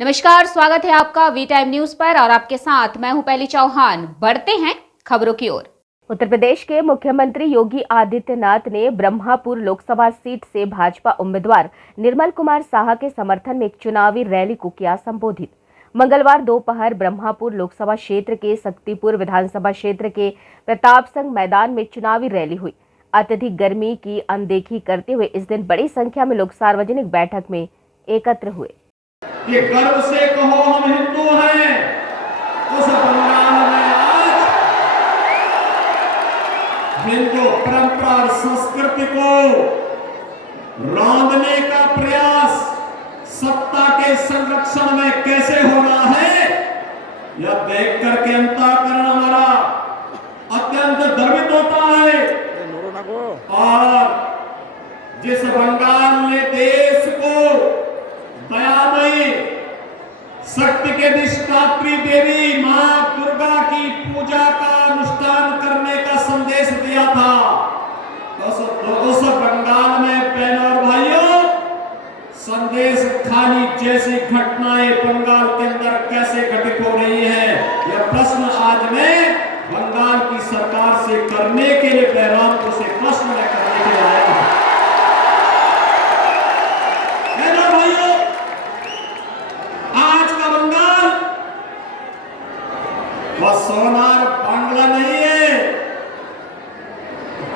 नमस्कार, स्वागत है आपका वी टाइम न्यूज पर और आपके साथ मैं हूं पहली चौहान। बढ़ते हैं खबरों की ओर। उत्तर प्रदेश के मुख्यमंत्री योगी आदित्यनाथ ने ब्रह्मपुर लोकसभा सीट से भाजपा उम्मीदवार निर्मल कुमार साहा के समर्थन में एक चुनावी रैली को किया संबोधित। मंगलवार दोपहर ब्रह्मपुर लोकसभा क्षेत्र के शक्तिपुर विधानसभा क्षेत्र के प्रताप संघ मैदान में चुनावी रैली हुई। अत्यधिक गर्मी की अनदेखी करते हुए इस दिन बड़ी संख्या में लोग सार्वजनिक बैठक में एकत्र हुए। ये गर्व से कहो हम हिंदू हैं, उस बंगाल में आज हिंदू परंपरा और संस्कृति को रौंदने का प्रयास सत्ता के संरक्षण में कैसे हो रहा है, यह देख करके अंतःकरण हमारा अत्यंत द्रवित होता है। और जिस बंगाल ने देश को दयामयी शक्ति के अधिष्ठात्री देवी मां दुर्गा की पूजा का अनुष्ठान करने का संदेश दिया था, उस बंगाल में बहनों और भाइयों संदेश खाली जैसी घटनाएं बंगाल के अंदर कैसे घटित हो रही है, यह प्रश्न आज मैं बंगाल की सरकार से करने के लिए बहरामपुर से प्रश्न मैं करने के लिए आया हूं। वह सोनार बांग्ला नहीं है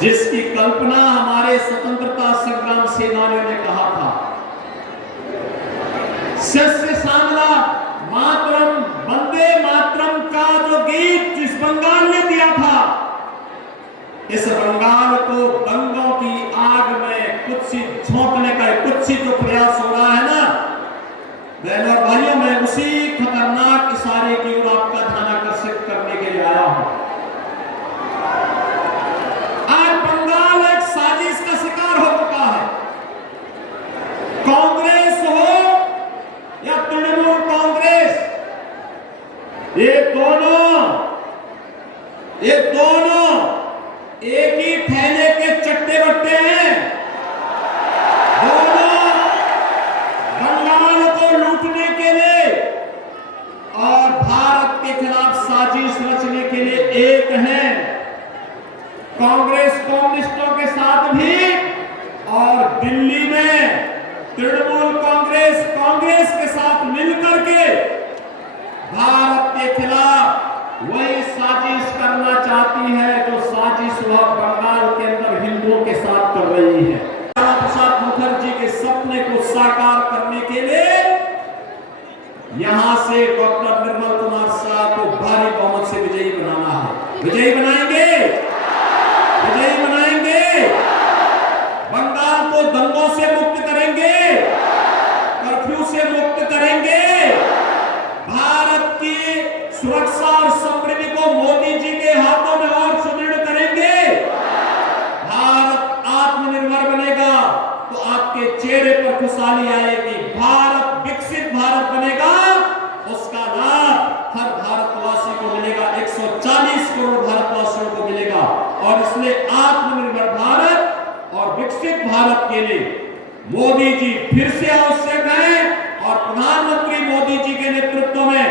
जिसकी कल्पना हमारे स्वतंत्रता संग्राम सेनानियों ने कहा था। सस्य श्यामला मातरम वंदे मातरम का जो गीत जिस बंगाल ने दिया था, इस बंगाल को दंगों की आग में कुत्सित झोंकने का कुत्सित जो प्रयास हो रहा है ना, बहनों और भाइयों, मैं उसी खतरनाक इशारे की ओर आपका ध्यान आकर्षित करने के लिए आया हूं। आज बंगाल एक साजिश का शिकार हो चुका है। कांग्रेस हो या तृणमूल कांग्रेस, ये दोनों एक ही थैले के चट्टे बट्टे हैं। दोनों बंगाल को लूटने के लिए और भारत के खिलाफ साजिश रचने के लिए एक हैं। कांग्रेस कम्युनिस्टों के साथ भी और दिल्ली में तृणमूल कांग्रेस के साथ मिलकर के भारत के खिलाफ वही साजिश करना चाहती है जो साजिश वह बंगाल के अंदर हिंदुओं के साथ कर रही है। प्रसाद मुखर्जी के सपने को साकार करने के लिए यहां से डॉक्टर निर्मल कुमार साहा को भारी बहुमत से विजयी बनाना है। विजयी बनाएंगे, बंगाल को दंगों से मुक्त करेंगे, कर्फ्यू से मुक्त करेंगे, भारत की सुरक्षा और समृद्धि को मोदी जी के हाथों में और सुदृढ़ करेंगे। भारत आत्मनिर्भर बनेगा तो आपके चेहरे पर खुशहाली आएगी। भारत विकसित भारत बनेगा, उसका लाभ हर भारतवासी को मिलेगा, 140 करोड़ भारतवासियों को मिलेगा। और इसलिए आत्मनिर्भर भारत और विकसित भारत के लिए मोदी जी फिर से आवश्यक है और प्रधानमंत्री मोदी जी के नेतृत्व में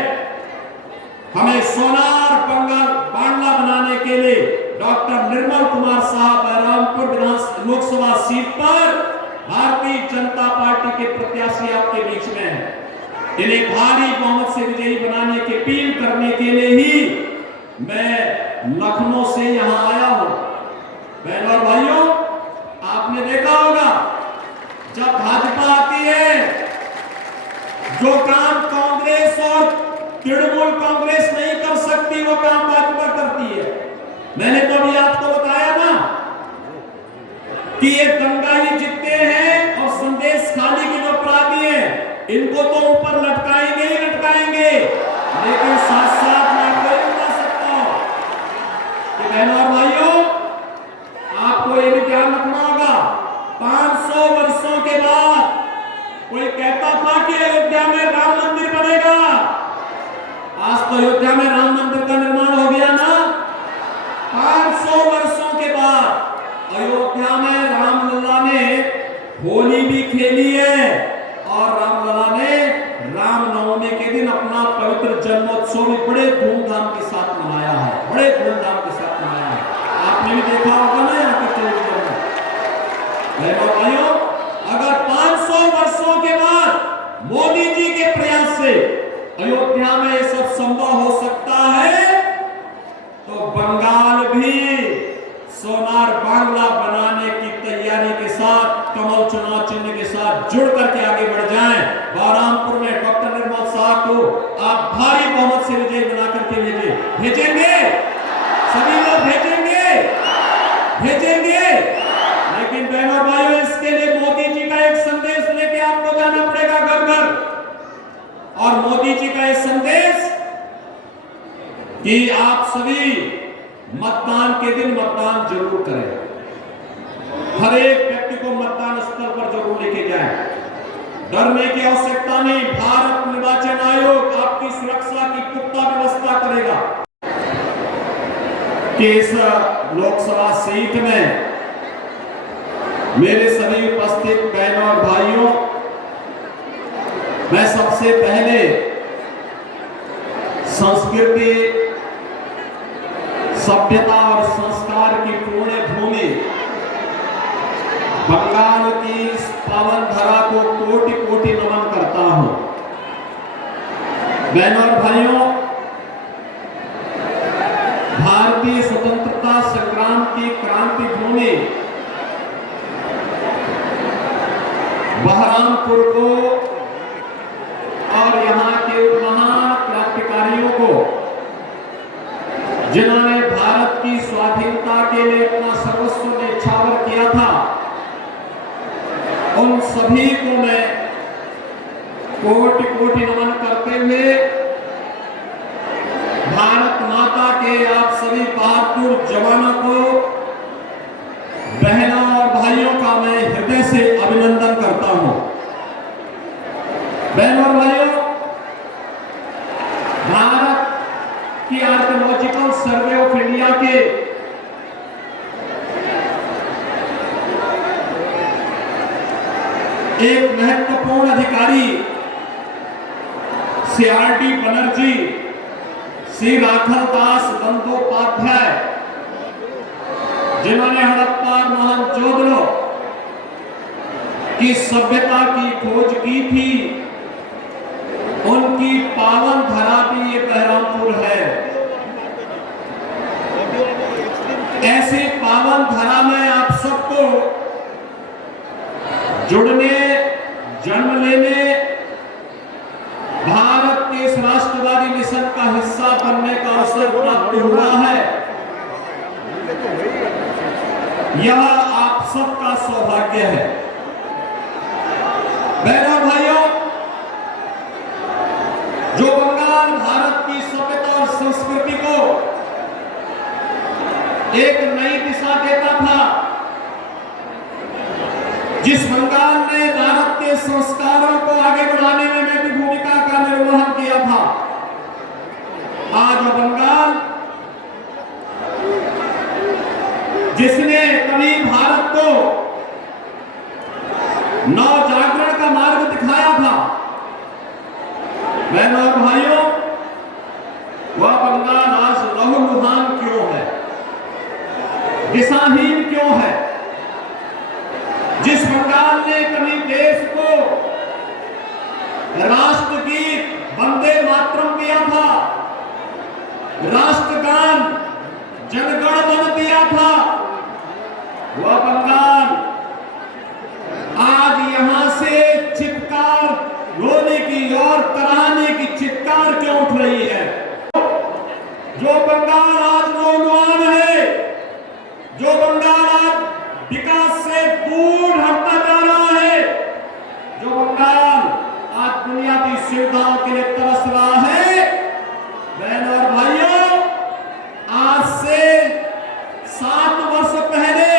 हमें सोनार बांग्ला बनाने के लिए डॉक्टर निर्मल कुमार साहा बहरामपुर लोकसभा सीट पर भारतीय जनता पार्टी के प्रत्याशी आपके बीच में है। इन्हें भारी बहुमत से विजयी बनाने की अपील करने के लिए ही मैं लखनऊ से यहां आया हूं। बहनों और भाइयों, आपने देखा होगा जब भाजपा आती है, जो काम कांग्रेस और तृणमूल कांग्रेस नहीं कर सकती वो काम भाजपा करती है। मैंने तो अभी आपको बताया ना कि ये दंगाई जितने हैं और संदेश खाली के जो अपराधी हैं, इनको तो ऊपर लटकाएंगे ही लटकाएंगे, लेकिन साथ साथ मैं आपको ये बता सकता हूं कि बहनों और भाइयों, आपको ये भी ध्यान रखना होगा, 500 वर्षों के बाद कोई कहता था कि अयोध्या में राम मंदिर बनेगा। आज तो अयोध्या में राम मंदिर का निर्माण हो गया ना। 500 वर्षों के बाद अयोध्या में रामलला ने होली भी खेली है और रामलला ने रामनवमी रामनवमी के दिन अपना पवित्र जन्मोत्सव भी बड़े धूमधाम के साथ मनाया है, बड़े धूमधाम के साथ मनाया है। आपने भी देखा होगा ना यहाँ के टेलीविजन में। भाइयों, अगर 500 वर्षों के बाद मोदी जी के प्रयास से अयोध्या में ये सब संभव हो सकता है, तो बंगाल भी सोनार बांग्ला बनाने की तैयारी के साथ, कमल चुनाव चिन्ह के साथ जुड़ करके आगे बढ़ जाएं। बहरामपुर में डॉक्टर निर्मल शाह को आप भारी बहुमत से विजयी बना करके भेजेंगे, सभी लोग भेजेंगे। लेकिन बहनों भाइयों, इसके लिए मोदी जी का एक संदेश लेके आपको जाना पड़ेगा घर घर, और मोदी जी का एक संदेश कि आप सभी मतदान के दिन मतदान जरूर करें, हर एक व्यक्ति को मतदान स्थल पर जरूर लेके जाएं। डरने की आवश्यकता नहीं, भारत निर्वाचन आयोग आपकी सुरक्षा की पुख्ता व्यवस्था करेगा। कि इस लोकसभा सीट में मेरे सभी उपस्थित बहनों और भाइयों, मैं सबसे पहले संस्कृति, सभ्यता और संस्कार की पुण्य भूमि बंगाल की इस पावन धरा को कोटि कोटि नमन करता हूं। बहनों और भाइयों, भारतीय स्वतंत्रता संग्राम की क्रांति भूमि बहरामपुर को और यहाँ के महान क्रांतिकारियों को, जिन्होंने भारत की स्वाधीनता के लिए अपना सर्वस्व न्यौछावर किया था, उन सभी को मैं कोटि कोटि नमन करते हुए भारत माता के आप सभी बहादुर जवानों को, बहनों और भाइयों का मैं हृदय से अभिनंदन करता हूं। बहनों और भाइयों, भारत की आर्कियोलॉजिकल सर्वे ऑफ इंडिया के एक महत्वपूर्ण अधिकारी श्री आर.डी. बनर्जी, श्री राघव दास बंदोपाध्याय, जिन्होंने हड़प्पा मोहनजोदड़ो की सभ्यता की खोज की थी, उनकी पावन धरा भी ये बहरामपुर है। ऐसी पावन धरा में आप सबको जुड़ने, जन्म लेने, भारत के इस राष्ट्रवादी मिशन का हिस्सा बनने का अवसर प्राप्त हुआ है। यह आप सबका सौभाग्य है। बहनों भाइयों, जो बंगाल भारत की सभ्यता और संस्कृति को एक नई दिशा देता था, जिस बंगाल ने भारत के संस्कारों को आगे बढ़ाने में महत्वपूर्ण भूमिका का निर्वहन किया था, आज वह बंगाल जिसने कभी भारत को नव जागरण का मार्ग दिखाया था, बहनों और भाइयों, वह बंगाल आज लहूलुहान क्यों है, दिशाहीन क्यों है? जिस बंगाल ने कभी देश को राष्ट्रगीत वंदे मातरम दिया था, राष्ट्रगान जनगण मन दिया था, वह बंगाल आज यहां से चित्कार रोने की और कराहने की चित्कार क्यों उठ रही है? जो बंगाल आज नौजवान है, जो बंगाल आज विकास से दूर हटता जा रहा है, जो बंगाल आज बुनियादी सुविधाओं के लिए तरस रहा है, बहनों और भाइयों, आज से 7 वर्ष पहले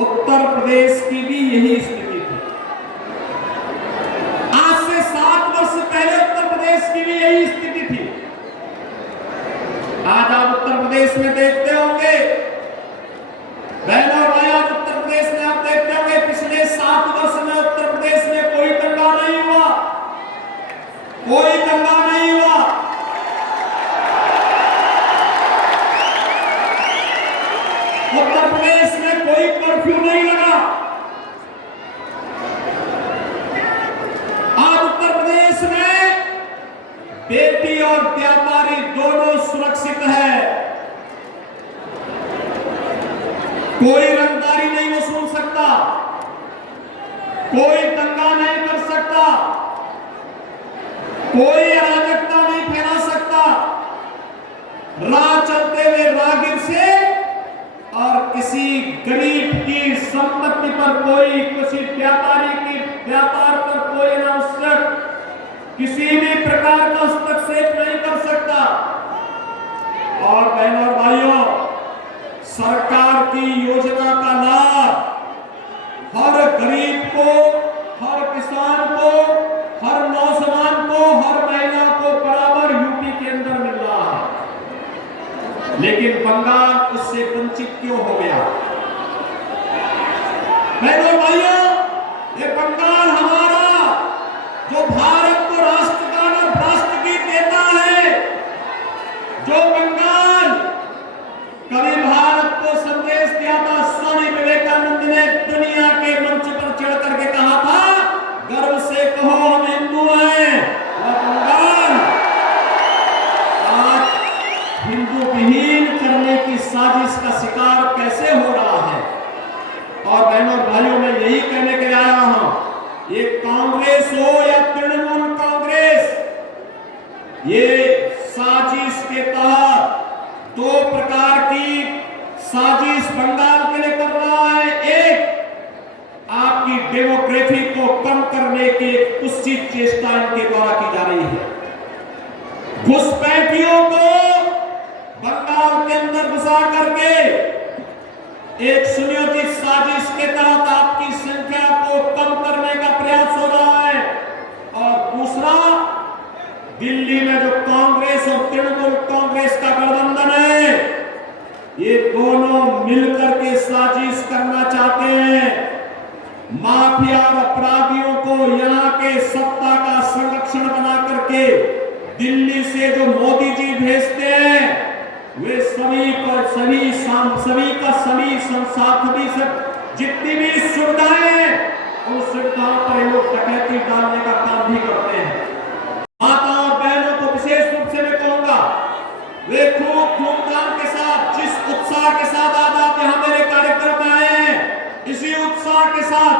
उत्तर प्रदेश की भी यही स्थिति थी। आज से 7 वर्ष पहले उत्तर प्रदेश की भी यही स्थिति थी। आज आप उत्तर प्रदेश में देखते होंगे, बहनों और भाइयों, उत्तर प्रदेश में आप देखते होंगे पिछले 7 वर्ष में उत्तर प्रदेश में कोई दंगा नहीं हुआ। कोई दंगा नहीं हुआ। उत्तर प्रदेश में कोई कर्फ्यू नहीं लगा। आज उत्तर प्रदेश में बेटी और व्यापारी दोनों सुरक्षित है। कोई रंगदारी नहीं वसूल सकता, कोई दंगा नहीं कर सकता, कोई अराजकता नहीं फैला सकता। राह चलते हुए राहगीर से और किसी गरीब की संपत्ति पर कोई, किसी व्यापारी की व्यापार पर कोई अनावश्यक किसी भी प्रकार का हस्तक्षेप नहीं कर सकता। और बहनों और भाइयों, सरकार की योजना का लाभ हर गरीब को, हर किसान को, हर नौजवान को, हर महिला को बराबर यूपी के अंदर मिल रहा है। लेकिन बंगाल उससे वंचित क्यों हो गया? बहनों भाइयों, ये बंगाल हमारा जो भारत को राष्ट्रगान और राष्ट्रगीत देता है, जो बंगाल कभी भारत को संदेश दिया था, स्वामी विवेकानंद ने दुनिया के मंच पर चढ़ करके कहा था, गर्व से कहो हम हिंदू हैं। वह बंगाल आज हिंदू विहीन करने की साजिश का शिकार कैसे हो रहा है? और बहनों और भाइयों, मैं यही कहने के आया हूं, ये कांग्रेस हो या तृणमूल कांग्रेस, ये साजिश के तहत दो प्रकार की साजिश बंगाल के लिए कर रहा है। एक, आपकी डेमोग्राफी को कम करने की कुत्सित चेष्टा इनके द्वारा की जा रही है। घुसपैठियों को बंगाल के अंदर घुसा करके एक सुनियोजित साजिश के तहत आपकी संख्या को कम करने का प्रयास हो रहा है। और दूसरा, दिल्ली में जो कांग्रेस और तृणमूल कांग्रेस का गठबंधन है, ये दोनों मिलकर के साजिश करना चाहते हैं। माफिया और अपराधियों को यहाँ के सत्ता का संरक्षण बना करके दिल्ली से जो मोदी जी भेजते हैं, वे सभी का सभी संसाधनी से जितनी भी सुविधाएं हैं, उन सुविधाओं पर लोग डकैती डालने का काम भी करते हैं। माताओं और बहनों को विशेष रूप से मैं कहूंगा, वे खूब धूमधाम के साथ, जिस उत्साह के साथ आज आप यहाँ मेरे कार्यक्रम में आए हैं, इसी उत्साह के साथ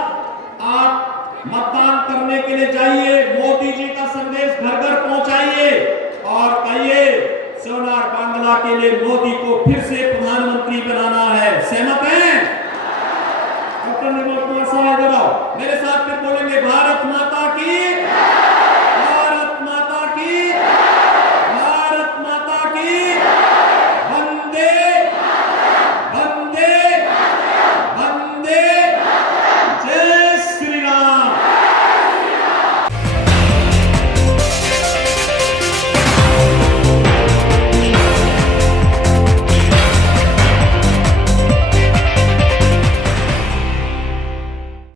आप मतदान करने के लिए जाइए। मोदी जी का संदेश घर घर पहुंचाइए और कहिए, सोनार बांग्ला के लिए मोदी को फिर से प्रधानमंत्री बनाना है। सहमत हैं? डॉक्टर निर्मल कुमार साहब, मेरे साथ में बोलेंगे, भारत माता की।